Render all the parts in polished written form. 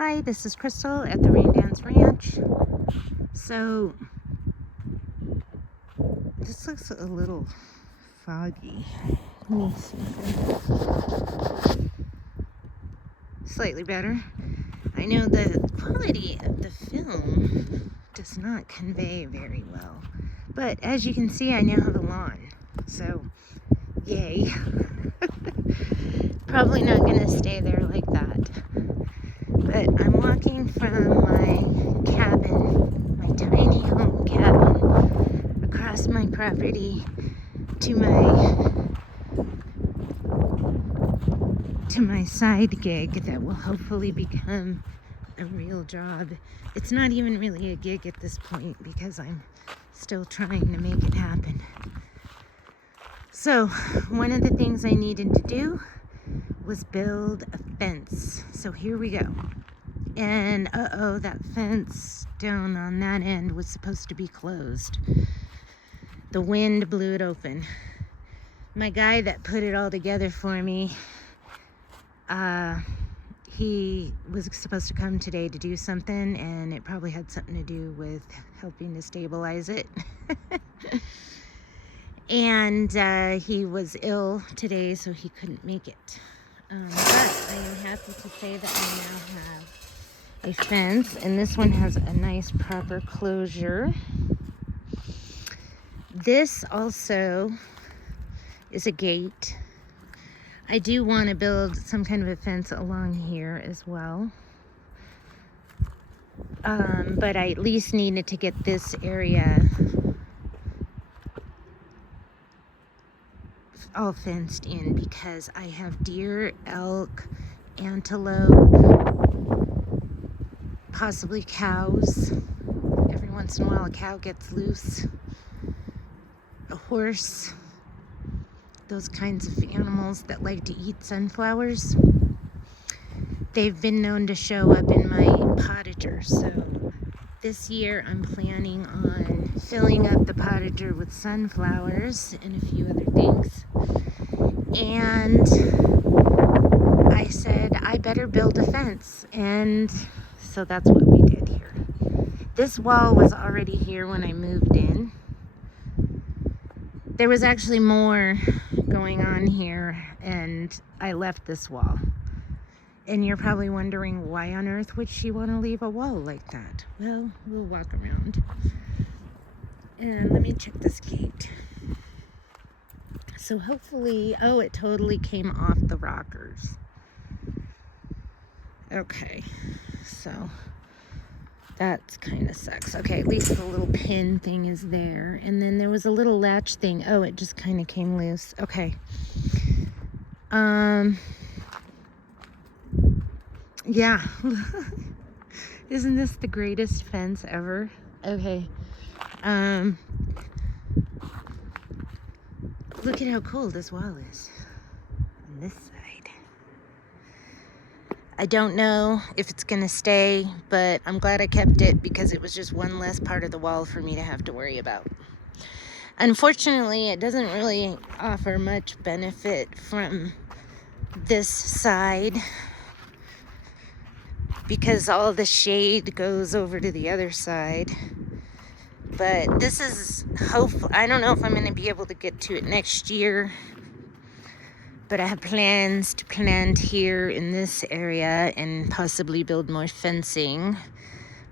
Hi, this is Crystal at the Rain Dance Ranch. So, this looks a little foggy. Let me see. Slightly better. I know the quality of the film does not convey very well. But as you can see, I now have a lawn. So, yay. Probably not going to stay there like that. But I'm walking from my cabin, my tiny home cabin, across my property to my side gig that will hopefully become a real job. It's not even really a gig at this point because I'm still trying to make it happen. So one of the things I needed to do was build a fence. So here we go. And that fence down on that end was supposed to be closed. The wind blew it open. My guy that put it all together for me, he was supposed to come today to do something, and it probably had something to do with helping to stabilize it. And he was ill today, so he couldn't make it. But I am happy to say that I now have a fence, and this one has a nice proper closure. This also is a gate. I do want to build some kind of a fence along here as well. But I at least needed to get this area all fenced in because I have deer, elk, antelope, possibly cows. Every once in a while a cow gets loose. A horse. Those kinds of animals that like to eat sunflowers. They've been known to show up in my potager, so this year I'm planning on filling up the potager with sunflowers and a few other things. And I said I better build a fence, and so that's what we did here. This wall was already here when I moved in. There was actually more going on here, and I left this wall. And you're probably wondering, why on earth would she want to leave a wall like that? Well, we'll walk around. And let me check this gate. So hopefully, oh, it totally came off the rockers. Okay, so that's kind of sucks. Okay, at least the little pin thing is there. And then there was a little latch thing. Oh, it just kind of came loose. Okay. Yeah. Isn't this the greatest fence ever? Okay. Look at how cool this wall is on this side. I don't know if it's gonna stay, but I'm glad I kept it because it was just one less part of the wall for me to have to worry about. Unfortunately, it doesn't really offer much benefit from this side because all the shade goes over to the other side. But this is hopeful. I don't know if I'm going to be able to get to it next year, but I have plans to plant here in this area and possibly build more fencing,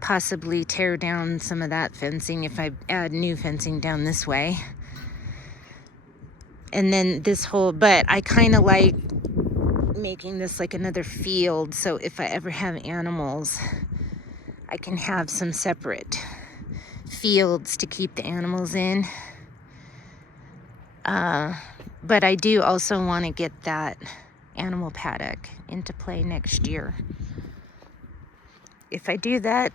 possibly tear down some of that fencing if I add new fencing down this way. And then this whole, but I kind of like making this like another field, so if I ever have animals, I can have some separate fields to keep the animals in. But I do also want to get that animal paddock into play next year. If I do that,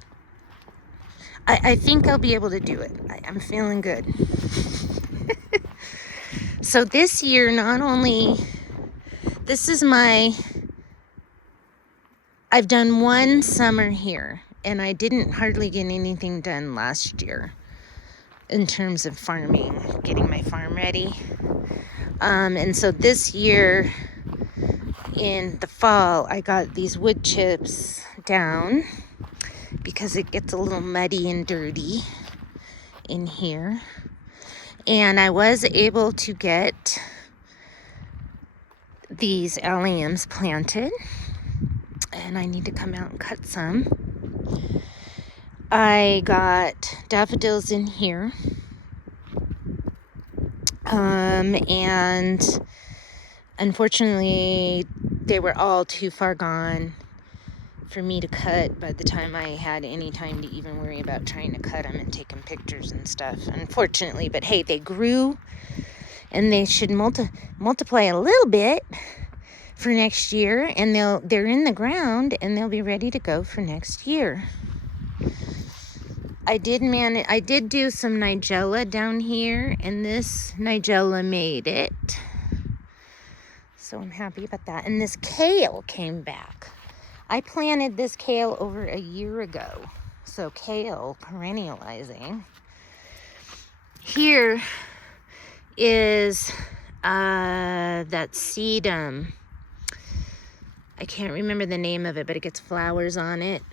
I think I'll be able to do it. I'm feeling good. So this year, not only, I've done one summer here, and I didn't hardly get anything done last year in terms of farming, getting my farm ready. And so this year, in the fall, I got these wood chips down because it gets a little muddy and dirty in here. And I was able to get these alliums planted, and I need to come out and cut some. I got daffodils in here, and unfortunately they were all too far gone for me to cut by the time I had any time to even worry about trying to cut them and taking pictures and stuff, unfortunately. But hey, they grew, and they should multiply a little bit for next year, and they're in the ground, and they'll be ready to go for next year. I did do some nigella down here, and this nigella made it. So I'm happy about that. And this kale came back. I planted this kale over a year ago. So kale perennializing. Here is that sedum. I can't remember the name of it, but it gets flowers on it.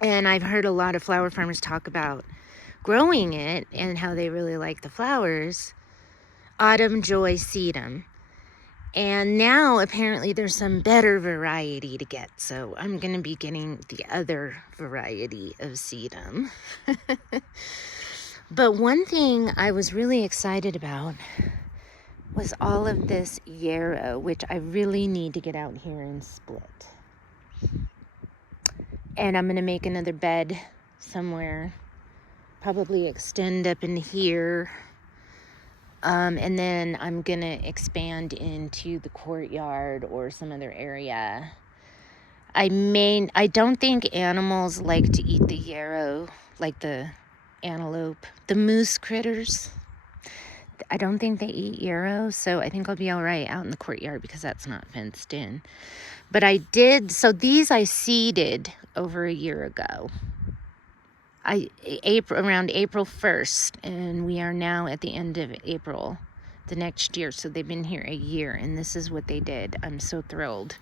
And I've heard a lot of flower farmers talk about growing it and how they really like the flowers. Autumn Joy sedum. And now apparently there's some better variety to get. So I'm going to be getting the other variety of sedum. But one thing I was really excited about was all of this yarrow, which I really need to get out here and split. And I'm going to make another bed somewhere, probably extend up in here. And then I'm going to expand into the courtyard or some other area. I don't think animals like to eat the yarrow, like the antelope, the moose critters. I don't think they eat yarrow, so I think I'll be all right out in the courtyard because that's not fenced in. But so these I seeded over a year ago. Around April 1st, and we are now at the end of April the next year, so they've been here a year, and this is what they did. I'm so thrilled.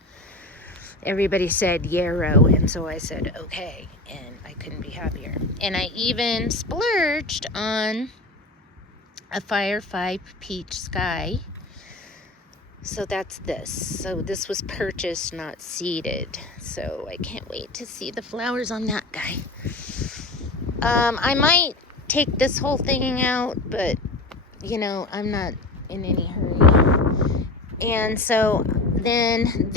Everybody said yarrow, and so I said okay, and I couldn't be happier. And I even splurged on a Fire 5 Peach Sky. So that's this. So this was purchased, not seeded. So I can't wait to see the flowers on that guy. I might take this whole thing out, but, I'm not in any hurry. And so then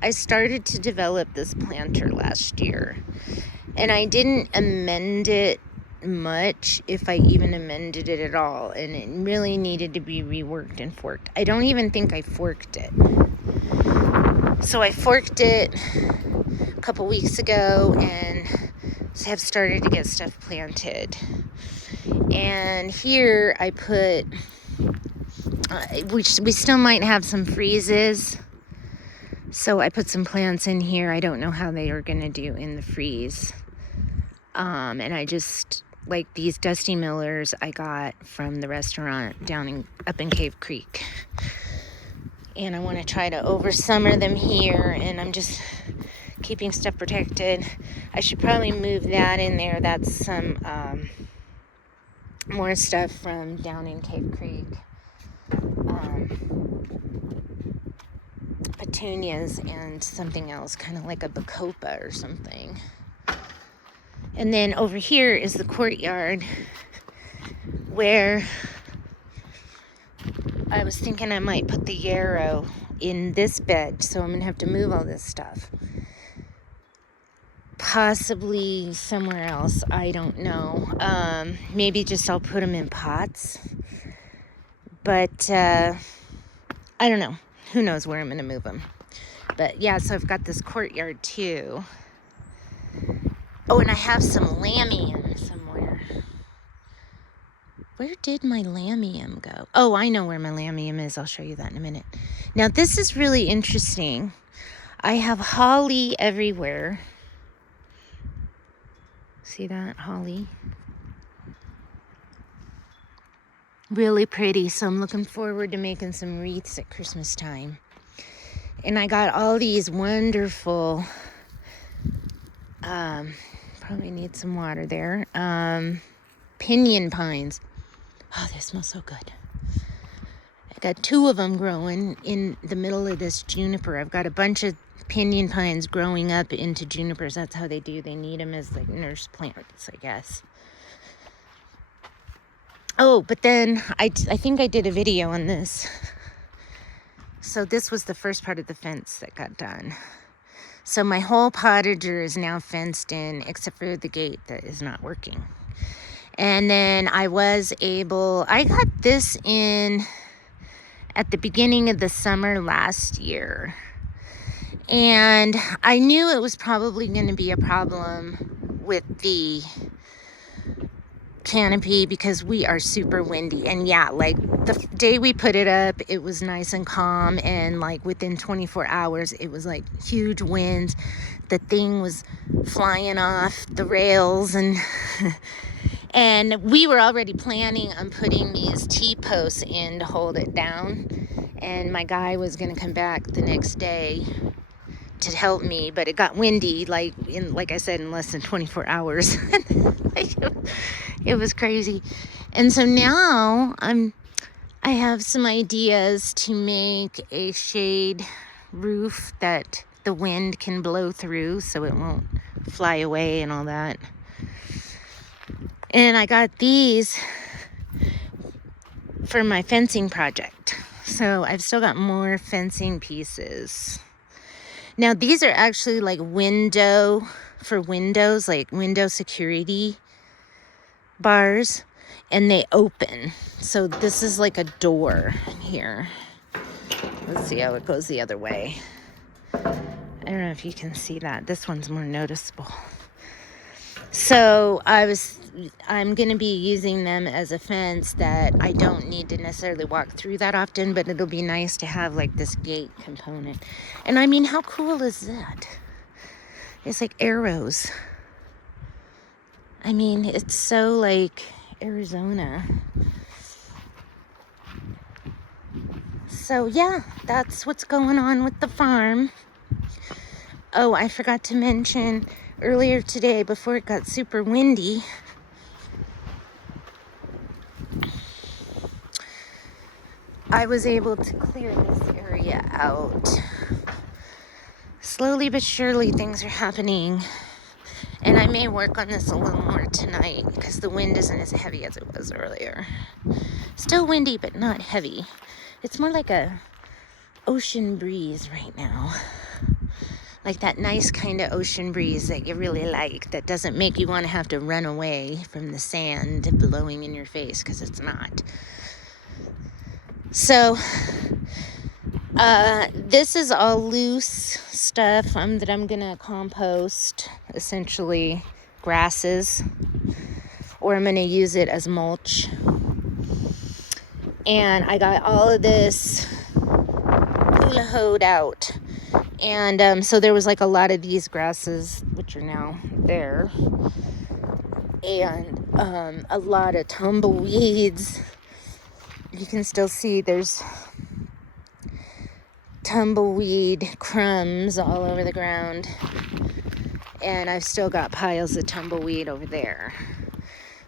I started to develop this planter last year. And I didn't amend it much, if I even amended it at all. And it really needed to be reworked and forked. I don't even think I forked it. So I forked it a couple weeks ago and have started to get stuff planted. And here I put, we still might have some freezes. So I put some plants in here. I don't know how they are going to do in the freeze. And I just, like these Dusty Millers I got from the restaurant up in Cave Creek. And I want to try to oversummer them here, and I'm just keeping stuff protected. I should probably move that in there. That's some more stuff from down in Cave Creek. Petunias and something else, kind of like a bacopa or something. And then over here is the courtyard, where I was thinking I might put the yarrow in this bed, so I'm going to have to move all this stuff. Possibly somewhere else, I don't know. Maybe just I'll put them in pots. But I don't know. Who knows where I'm going to move them. But yeah, so I've got this courtyard too. Oh, and I have some lamium somewhere. Where did my lamium go? Oh, I know where my lamium is. I'll show you that in a minute. Now, this is really interesting. I have holly everywhere. See that? Holly. Really pretty. So I'm looking forward to making some wreaths at Christmas time. And I got all these wonderful, probably need some water there, pinyon pines. Oh, they smell so good. I got 2 of them growing in the middle of this juniper. I've got a bunch of pinyon pines growing up into junipers. That's how they do. They need them as like nurse plants, I guess. Oh, but then I think I did a video on this. So this was the first part of the fence that got done. So my whole potager is now fenced in, except for the gate that is not working. And then I got this in at the beginning of the summer last year. And I knew it was probably going to be a problem with the canopy because we are super windy. And yeah, like the day we put it up, it was nice and calm, and like within 24 hours it was like huge winds. The thing was flying off the rails, and and we were already planning on putting these T-posts in to hold it down, and my guy was going to come back the next day to help me, but it got windy like I said, in less than 24 hours. It was crazy. And so now I have some ideas to make a shade roof that the wind can blow through so it won't fly away and all that. And I got these for my fencing project. So I've still got more fencing pieces. Now these are actually like windows, like window security bars, and they open. So this is like a door here. Let's see how it goes the other way. I don't know if you can see that. This one's more noticeable. So I'm going to be using them as a fence that I don't need to necessarily walk through that often, but it'll be nice to have like this gate component. And I mean, how cool is that? It's like arrows. I mean, it's so like Arizona. So yeah, that's what's going on with the farm. Oh, I forgot to mention earlier today, before it got super windy, I was able to clear this area out. Slowly but surely things are happening. And I may work on this a little more tonight because the wind isn't as heavy as it was earlier. Still windy, but not heavy. It's more like a ocean breeze right now. Like that nice kind of ocean breeze that you really like, that doesn't make you want to have to run away from the sand blowing in your face, because it's not. So this is all loose stuff that I'm gonna compost, essentially grasses, or I'm gonna use it as mulch. And I got all of this hula hoed out, and so there was like a lot of these grasses, which are now there, and a lot of tumbleweeds. You can still see there's tumbleweed crumbs all over the ground, and I've still got piles of tumbleweed over there.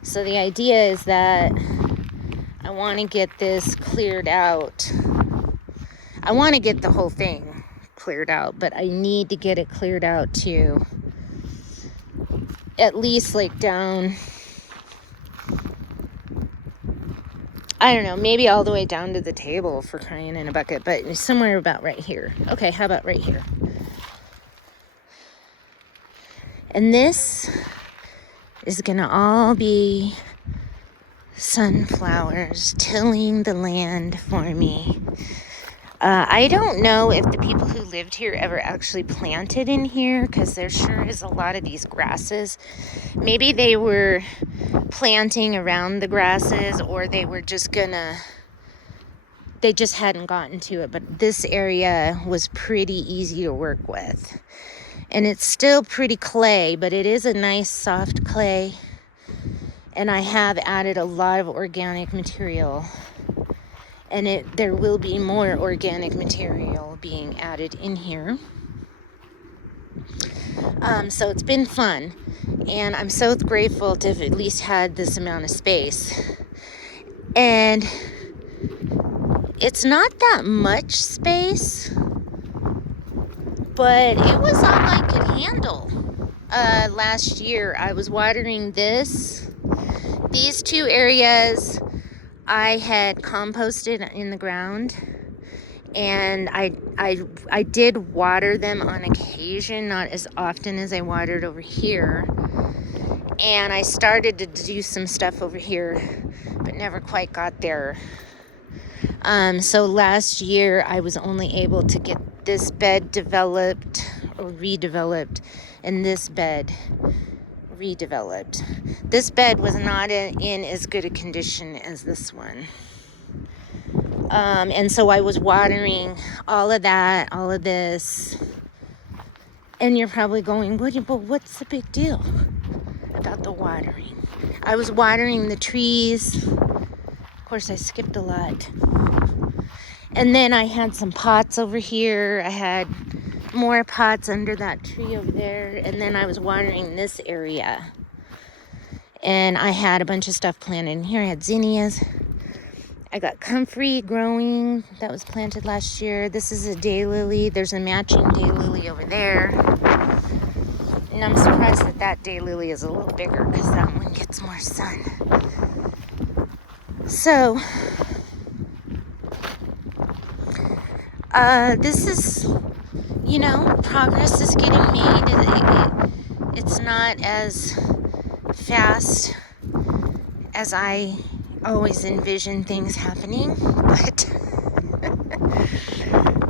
So the idea is that I want to get this cleared out. I want to get the whole thing cleared out, but I need to get it cleared out to at least like down, I don't know, maybe all the way down to the table, for crying in a bucket, but somewhere about right here. Okay, how about right here? And this is gonna all be sunflowers tilling the land for me. I don't know if the people who lived here ever actually planted in here, because there sure is a lot of these grasses. Maybe they were planting around the grasses, or they were just they just hadn't gotten to it. But this area was pretty easy to work with. And it's still pretty clay, but it is a nice soft clay. And I have added a lot of organic material. And there will be more organic material now being added in here. So it's been fun, and I'm so grateful to have at least had this amount of space. And it's not that much space, but it was all I could handle. Last year I was watering these two areas. I had composted in the ground, and I did water them on occasion, not as often as I watered over here. And I started to do some stuff over here, but never quite got there. So last year I was only able to get this bed developed or redeveloped, and this bed redeveloped. This bed was not in as good a condition as this one. And so I was watering all of that, all of this. And you're probably going, but what's the big deal about the watering? I was watering the trees. Of course, I skipped a lot. And then I had some pots over here. I had more pots under that tree over there. And then I was watering this area. And I had a bunch of stuff planted in here. I had zinnias. I got comfrey growing that was planted last year. This is a daylily. There's a matching daylily over there. And I'm surprised that daylily is a little bigger because that one gets more sun. So, this is, progress is getting made. It's not as fast as I always envision things happening, but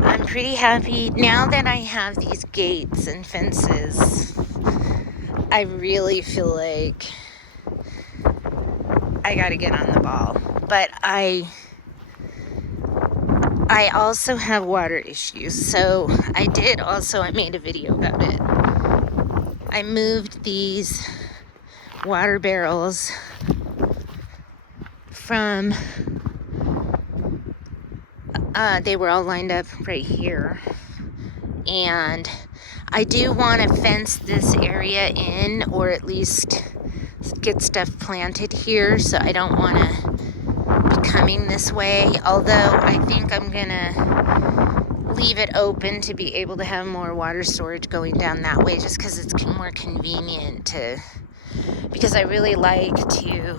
I'm pretty happy now that I have these gates and fences. I really feel like I gotta get on the ball, but I also have water issues. So I made a video about it. I moved these water barrels from, they were all lined up right here. And I do want to fence this area in, or at least get stuff planted here, so I don't want to be coming this way. Although I think I'm gonna leave it open to be able to have more water storage going down that way, just because it's more convenient because I really like to.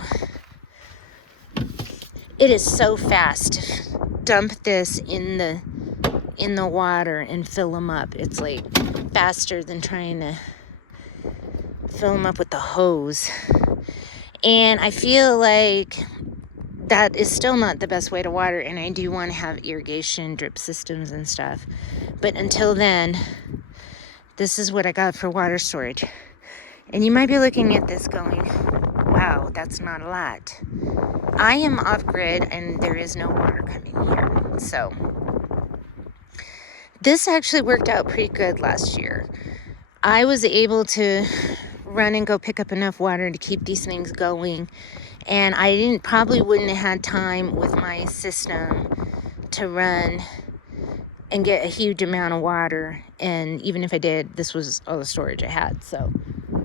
It is so fast to dump this in the water and fill them up. It's like faster than trying to fill them up with the hose. And I feel like that is still not the best way to water, and I do want to have irrigation, drip systems and stuff. But until then, this is what I got for water storage. And you might be looking at this going, wow, that's not a lot. I am off-grid and there is no water coming here. So this actually worked out pretty good last year. I was able to run and go pick up enough water to keep these things going. And I probably wouldn't have had time with my system to run and get a huge amount of water. And even if I did, this was all the storage I had, so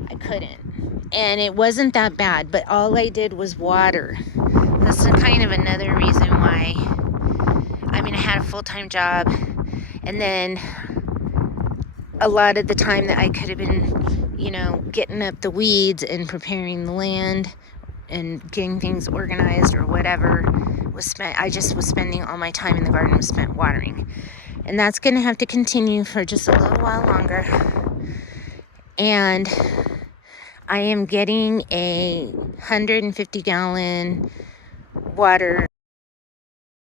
I couldn't. And it wasn't that bad, but all I did was water. That's kind of another reason why, I had a full-time job, and then a lot of the time that I could have been, getting up the weeds and preparing the land and getting things organized or whatever was spent. I just was spending all my time in the garden was spent watering. And that's going to have to continue for just a little while longer. And I am getting a 150-gallon water